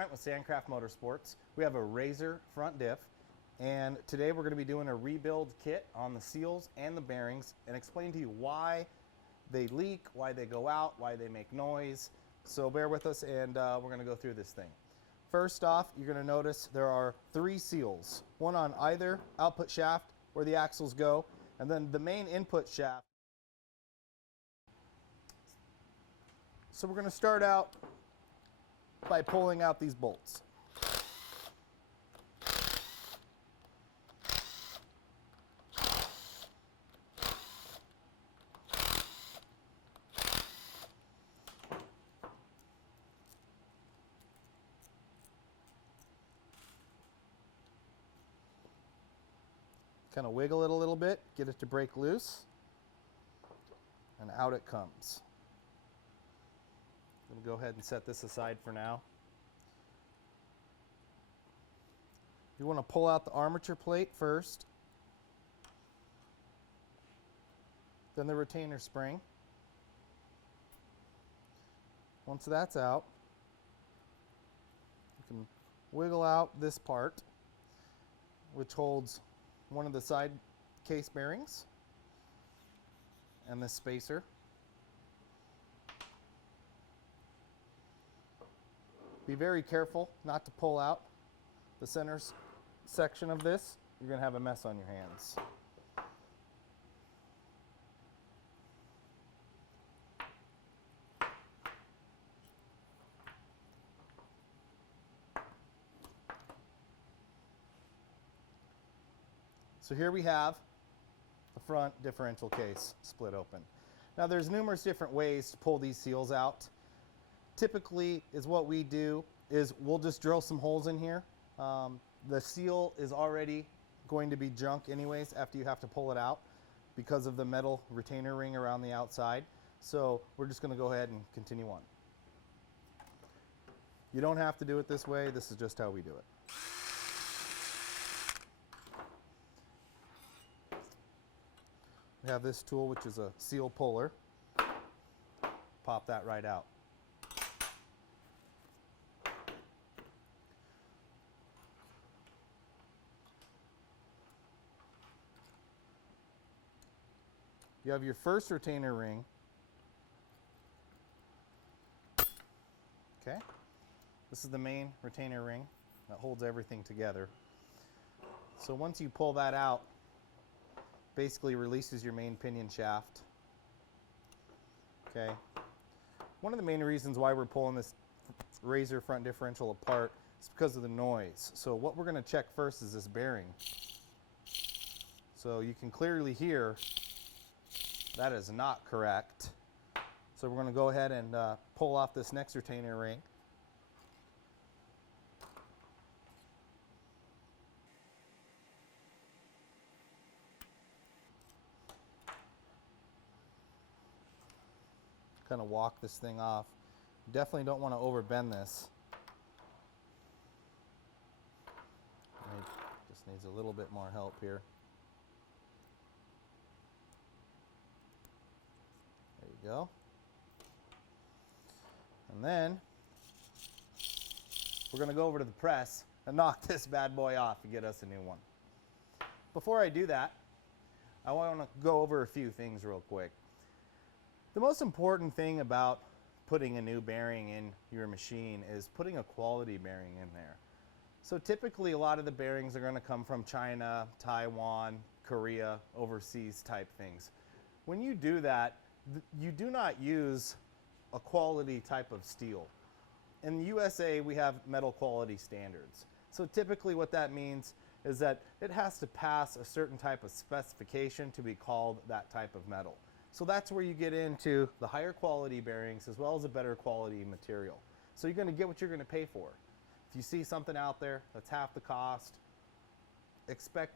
Brent with Sandcraft Motorsports. We have a RZR front diff, and today we're going to be doing a rebuild kit on the seals and the bearings and explain to you why they leak, why they go out, why they make noise. So bear with us, and we're going to go through this thing. First off, you're going to notice there are 3 seals, one on either output shaft where the axles go, and then the main input shaft. So we're going to start out by pulling out these bolts. Kind of wiggle it a little bit, get it to break loose, and out it comes. I'm going to go ahead and set this aside for now. You want to pull out the armature plate first, then the retainer spring. Once that's out, you can wiggle out this part, which holds one of the side case bearings and this spacer. Be very careful not to pull out the center section of this. You're going to have a mess on your hands. So here we have the front differential case split open. Now there's numerous different ways to pull these seals out. Typically is what we do is we'll just drill some holes in here. The seal is already going to be junk anyways after you have to pull it out because of the metal retainer ring around the outside. So we're just going to go ahead and continue on. You don't have to do it this way. This is just how we do it. We have this tool, which is a seal puller. Pop that right out. You have your first retainer ring. Okay. This is the main retainer ring that holds everything together. So once you pull that out, basically releases your main pinion shaft. Okay. One of the main reasons why we're pulling this RZR front differential apart is because of the noise. So what we're going to check first is this bearing. So you can clearly hear that is not correct. So we're going to go ahead and pull off this next retainer ring. Kind of walk this thing off. Definitely don't want to overbend this. Just needs a little bit more help here. There you go. And then we're going to go over to the press and knock this bad boy off and get us a new one. Before I do that, I want to go over a few things real quick. The most important thing about putting a new bearing in your machine is putting a quality bearing in there. So typically a lot of the bearings are going to come from China, Taiwan, Korea, overseas type things. When you do that, you do not use a quality type of steel. In the USA, we have metal quality standards. So typically what that means is that it has to pass a certain type of specification to be called that type of metal. So that's where you get into the higher quality bearings as well as a better quality material. So you're going to get what you're going to pay for. If you see something out there that's half the cost, expect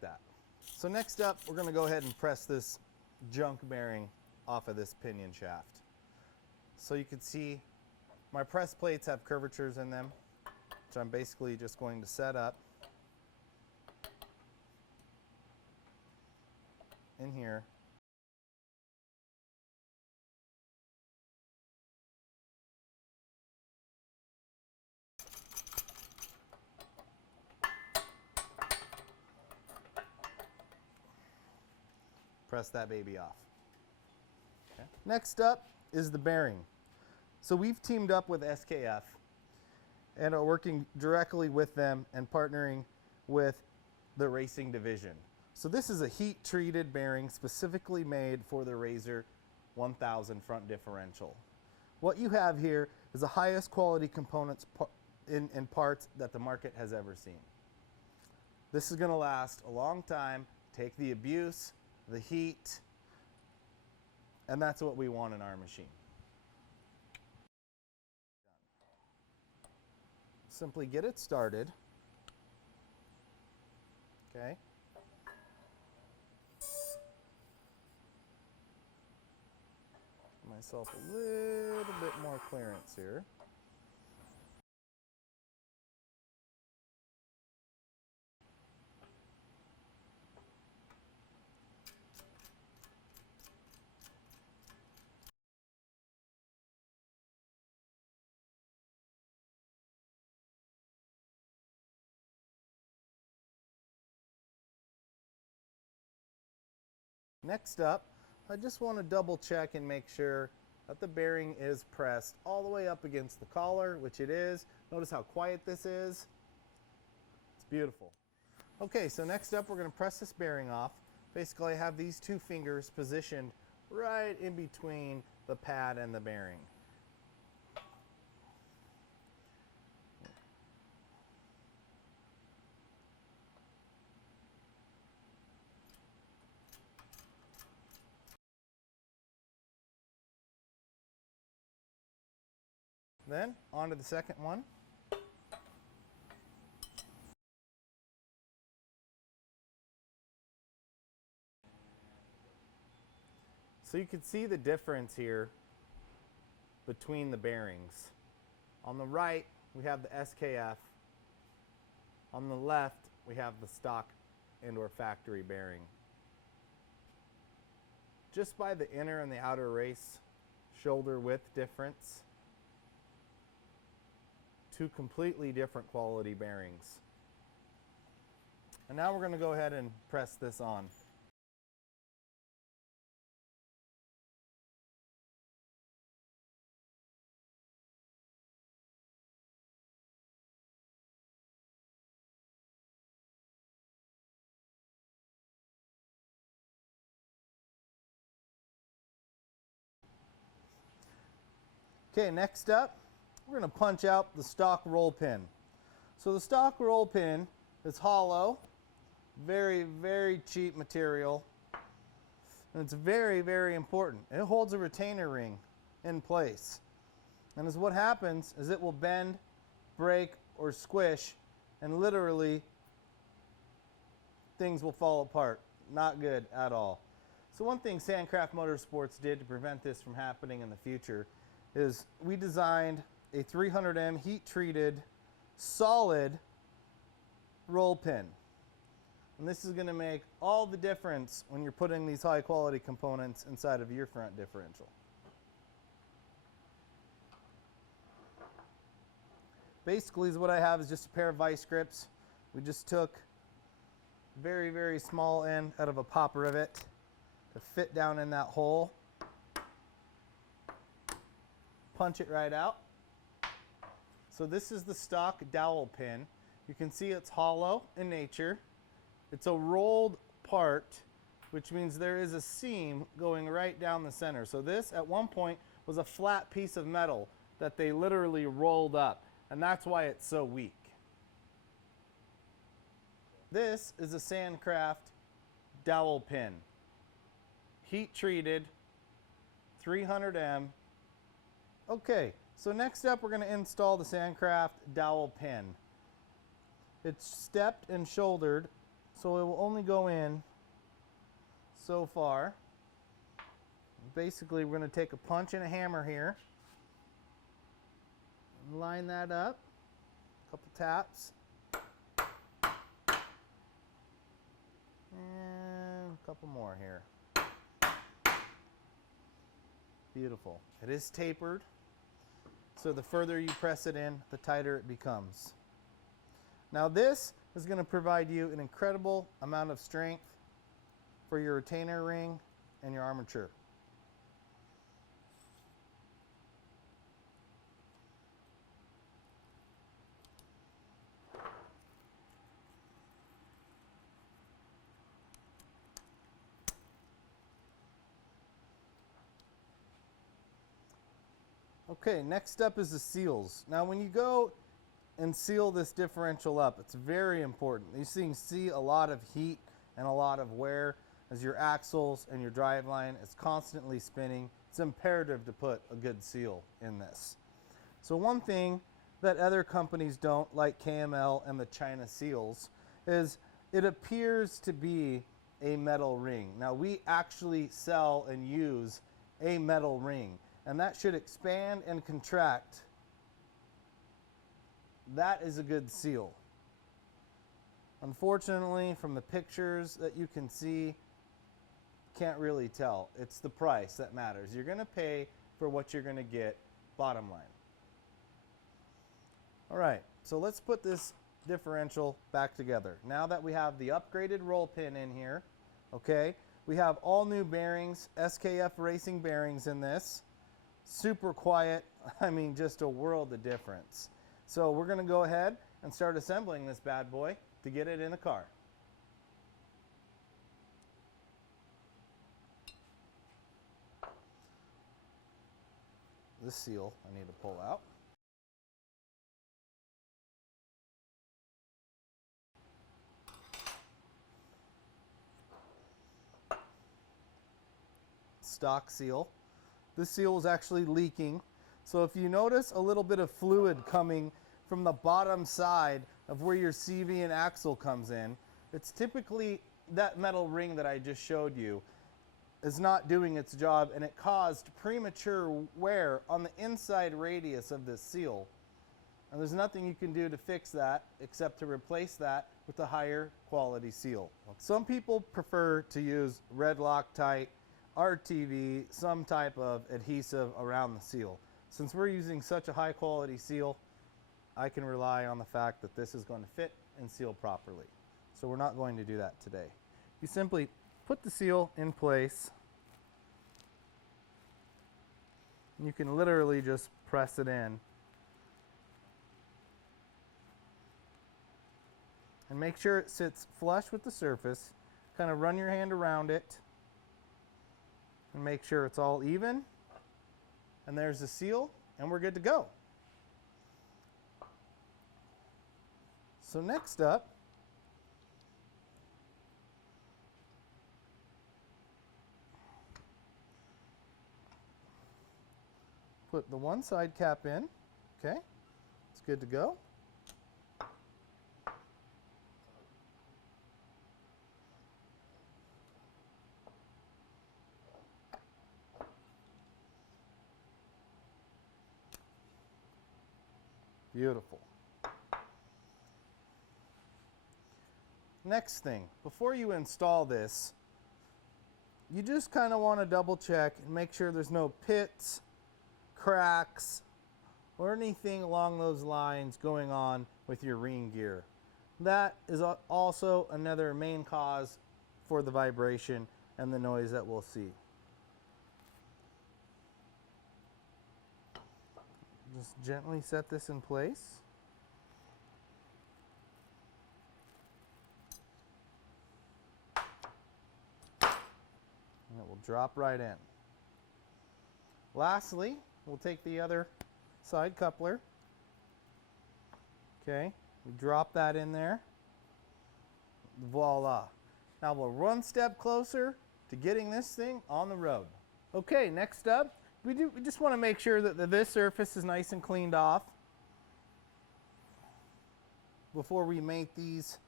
that. So next up, we're going to go ahead and press this junk bearing off of this pinion shaft. So you can see my press plates have curvatures in them, which I'm basically just going to set up in here. press that baby off. Okay. Next up is the bearing. So we've teamed up with SKF and are working directly with them and partnering with the racing division. So this is a heat-treated bearing specifically made for the RZR 1000 front differential. What you have here is the highest quality components in parts that the market has ever seen. This is going to last a long time, take the abuse, the heat, and that's what we want in our machine. Simply get it started. Okay. Give myself a little bit more clearance here. Next up, I just want to double check and make sure that the bearing is pressed all the way up against the collar, which it is. Notice how quiet this is. It's beautiful. Okay, so next up we're going to press this bearing off. Basically I have these two fingers positioned right in between the pad and the bearing. Then on to the second one. So you can see the difference here between the bearings. On the right, we have the SKF. On the left, we have the stock and/or factory bearing. Just by the inner and the outer race shoulder width difference, two completely different quality bearings. And now we're going to go ahead and press this on. Okay, next up, we're going to punch out the stock roll pin. So the stock roll pin is hollow, very, very cheap material, and it's very, very important. It holds a retainer ring in place. And as what happens is it will bend, break, or squish, and literally things will fall apart. Not good at all. So one thing Sandcraft Motorsports did to prevent this from happening in the future is we designed a 300M heat-treated solid roll pin. And this is going to make all the difference when you're putting these high-quality components inside of your front differential. Basically, what I have is just a pair of vice grips. We just took very, very small end out of a pop rivet to fit down in that hole. Punch it right out. So this is the stock dowel pin. You can see it's hollow in nature. It's a rolled part, which means there is a seam going right down the center. So this at one point was a flat piece of metal that they literally rolled up, and that's why it's so weak. This is a Sandcraft dowel pin. Heat treated, 300M. Okay, so next up we're going to install the Sandcraft dowel pin. It's stepped and shouldered, so it will only go in so far. Basically, we're going to take a punch and a hammer here. Line that up, a couple taps. And a couple more here. Beautiful. It is tapered, so the further you press it in, the tighter it becomes. Now this is going to provide you an incredible amount of strength for your retainer ring and your armature. Okay, next up is the seals. Now when you go and seal this differential up, it's very important. These things see a lot of heat and a lot of wear as your axles and your driveline is constantly spinning. It's imperative to put a good seal in this. So one thing that other companies don't, like KML and the China seals, is it appears to be a metal ring. Now we actually sell and use a metal ring, and that should expand and contract. That is a good seal. Unfortunately, from the pictures that you can see, can't really tell. It's the price that matters. You're going to pay for what you're going to get, bottom line. All right, so let's put this differential back together. Now that we have the upgraded roll pin in here, okay, we have all new bearings, SKF racing bearings in this. Super quiet, I mean just a world of difference. So we're going to go ahead and start assembling this bad boy to get it in the car. This seal I need to pull out. Stock seal. This seal is actually leaking. So if you notice a little bit of fluid coming from the bottom side of where your CV and axle comes in, it's typically that metal ring that I just showed you is not doing its job, and it caused premature wear on the inside radius of this seal. And there's nothing you can do to fix that except to replace that with a higher quality seal. Some people prefer to use red Loctite, RTV, some type of adhesive around the seal. Since we're using such a high quality seal, I can rely on the fact that this is going to fit and seal properly. So we're not going to do that today. You simply put the seal in place. You can literally just press it in. And make sure it sits flush with the surface. Kind of run your hand around it and make sure it's all even. And there's the seal, and we're good to go. So next up, put the one side cap in. Okay, it's good to go. Beautiful. Next thing, before you install this, you just kind of want to double check and make sure there's no pits, cracks, or anything along those lines going on with your ring gear. That is also another main cause for the vibration and the noise that we'll see. Just gently set this in place. And it will drop right in. Lastly, we'll take the other side coupler. Okay, we drop that in there. Voila. Now we're one step closer to getting this thing on the road. Okay, next up, we just want to make sure that this surface is nice and cleaned off before we mate these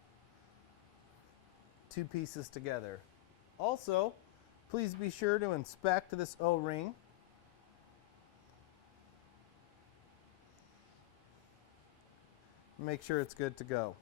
two pieces together. Also, please be sure to inspect this O-ring. Make sure it's good to go.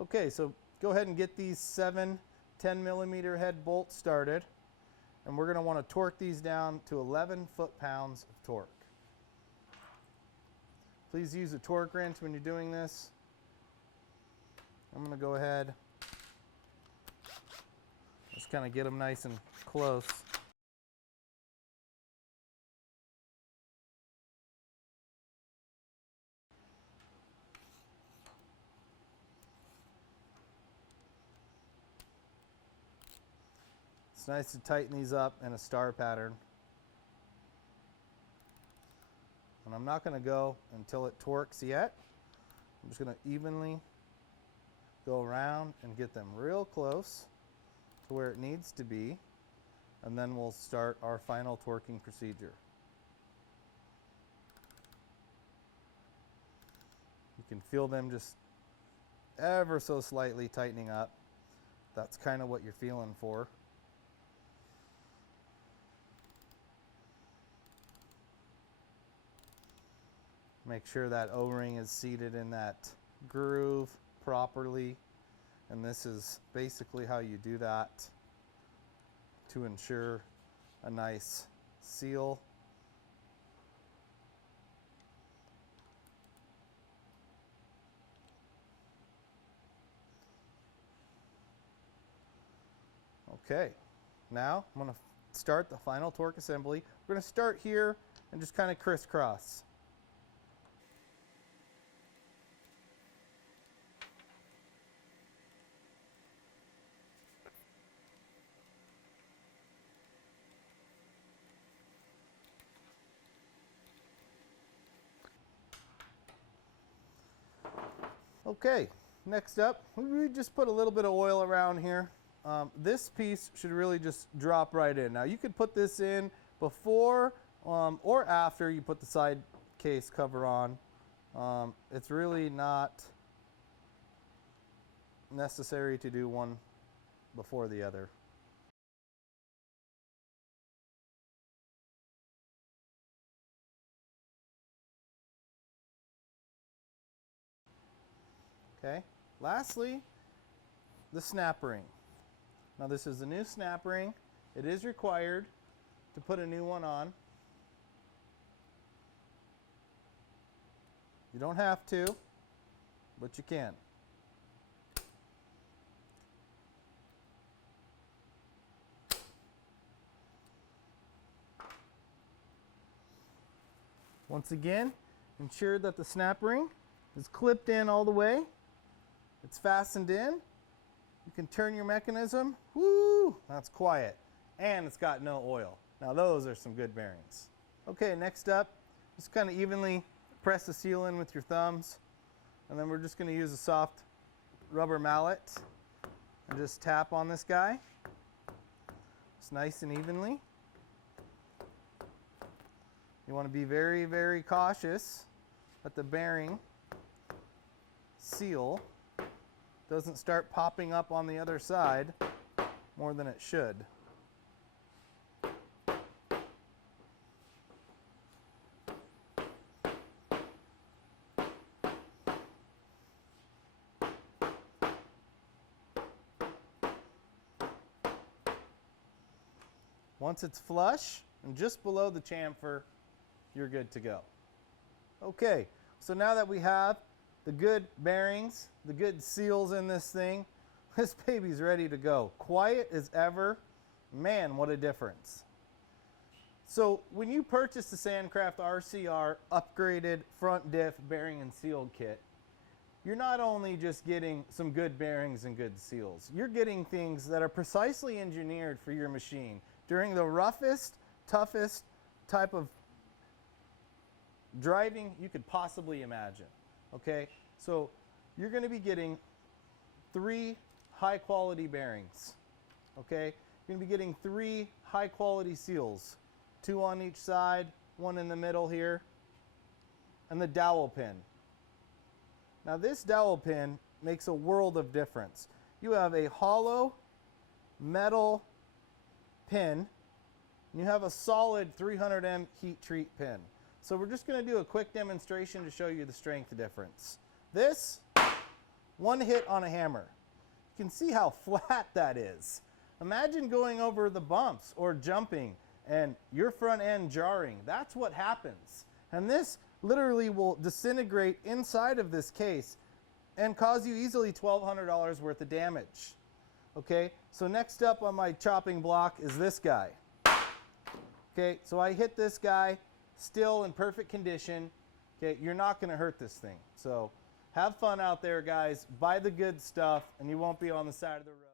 Okay, so go ahead and get these 7 10mm head bolts started. and we're going to want to torque these down to 11 foot-pounds of torque. Please use a torque wrench when you're doing this. I'm going to go ahead, just kind of get them nice and close. It's nice to tighten these up in a star pattern. And I'm not going to go until it torques yet. I'm just going to evenly go around and get them real close to where it needs to be, and then we'll start our final torquing procedure. You can feel them just ever so slightly tightening up. That's kind of what you're feeling for. Make sure that O-ring is seated in that groove properly, and this is basically how you do that to ensure a nice seal. Okay, now I'm going to start the final torque assembly. We're going to start here and just kind of crisscross. Okay, next up, we just put a little bit of oil around here. This piece should really just drop right in. Now you could put this in before or after you put the side case cover on. It's really not necessary to do one before the other. Okay, lastly, the snap ring. Now this is a new snap ring. It is required to put a new one on. You don't have to, but you can. Once again, ensure that the snap ring is clipped in all the way. It's fastened in. You can turn your mechanism. Woo! That's quiet. And it's got no oil. Now those are some good bearings. Okay, next up, just kind of evenly press the seal in with your thumbs. And then we're just going to use a soft rubber mallet and just tap on this guy. It's nice and evenly. You want to be very, very cautious that the bearing seal doesn't start popping up on the other side more than it should. Once it's flush and just below the chamfer, you're good to go. Okay, so now that we have the good bearings, the good seals in this thing, this baby's ready to go. Quiet as ever. Man, what a difference. So when you purchase the Sandcraft RZR upgraded front diff bearing and seal kit, you're not only just getting some good bearings and good seals, you're getting things that are precisely engineered for your machine during the roughest, toughest type of driving you could possibly imagine. Okay, so you're going to be getting 3 high-quality bearings. Okay, you're going to be getting 3 high-quality seals, 2 on each side, 1 in the middle here, and the dowel pin. Now this dowel pin makes a world of difference. You have a hollow metal pin, and you have a solid 300M heat treat pin. So we're just going to do a quick demonstration to show you the strength difference. This, one hit on a hammer. You can see how flat that is. Imagine going over the bumps or jumping and your front end jarring. That's what happens. And this literally will disintegrate inside of this case and cause you easily $1,200 worth of damage. Okay, so next up on my chopping block is this guy. Okay, so I hit this guy, still in perfect condition. Okay, you're not going to hurt this thing. So have fun out there, guys. Buy the good stuff, and you won't be on the side of the road.